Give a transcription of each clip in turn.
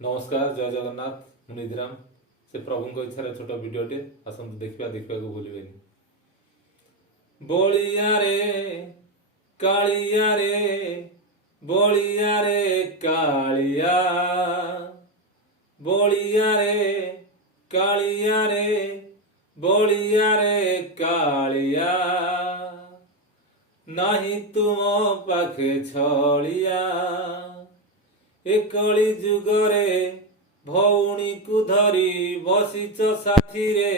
नमस्कार जय जगन्नाथ मुनिधिराम से प्रभु इच्छार छोट भिडटे आसतु देखा भूल बलिया रे कालिया रे बलिया रे कालिया बलिया रे कालिया रे बलिया रे कालिया नहीं तुम पाखे छलिया ए कली जुगरे भौणी को धरी बसिच साथी रे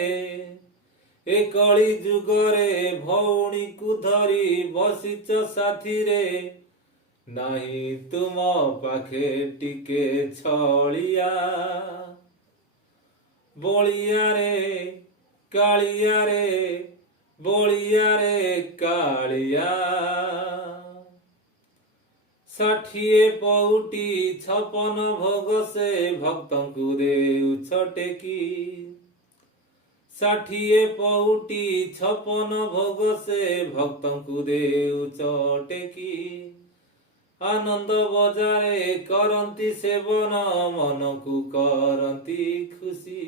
ए कली जुगरे भौणी को धरी बसिच साथी रे नहीं तुम पाखे टिके छलिया बलिया रे कालिया रे बलिया रे कालिया 60 पौटी 56 भोग से भक्तों को देउछ टेकी 60 पौटी 56 भोग से भक्तों को देउछ टेकी आनंद बजारे करंती सेवन मन को करंती खुशी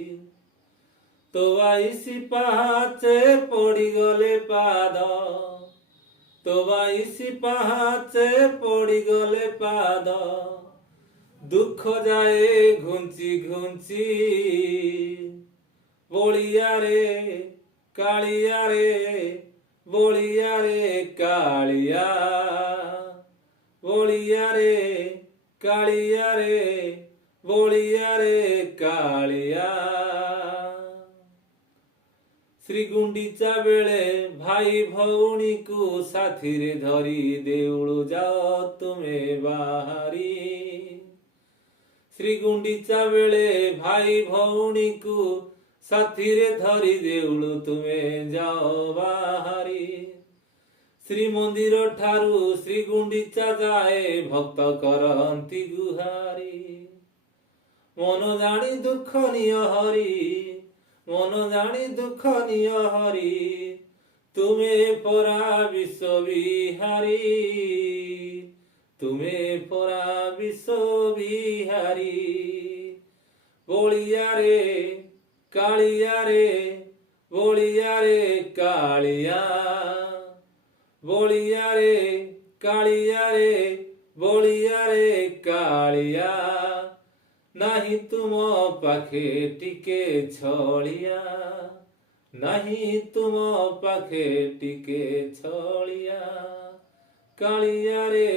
तो आईसी पाचे पड़ी गले पाद तो बाईसी पाहाचे पड़ी गले पाद दुख जाए घुंची घुंची बलिया रे कालिया रे बलिया रे कालिया बलिया रे कालिया रे बलिया रे कालिया श्री गुंडीचा बेले भाई भौणी को साथी रे धरी देउळु जाओ तुम्हें बाहरी श्री गुंडीचा बेले भाई भौणी को साथी रे धरी देउळु तुम्हें जाओ बाहरी श्री मंदिर ठारू श्री गुंडीचा जाए भक्त करंती गुहारी मन जानी दुख निय हरी मन जानी दुख निय हरि तुम्हें परा विश्व विहारी तुम्हें परा विश्व विहारी बलिया रे कालिया रे बलिया रे कालिया बलिया रे कालिया रे बलिया रे कालिया नहीं तुम पाखे टिके छलिया नहीं तुम पाखे टिके छलिया कालिया रे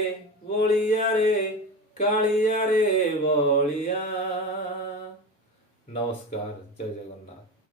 बलिया रे कालिया रे बलिया। नमस्कार जय जगन्नाथ।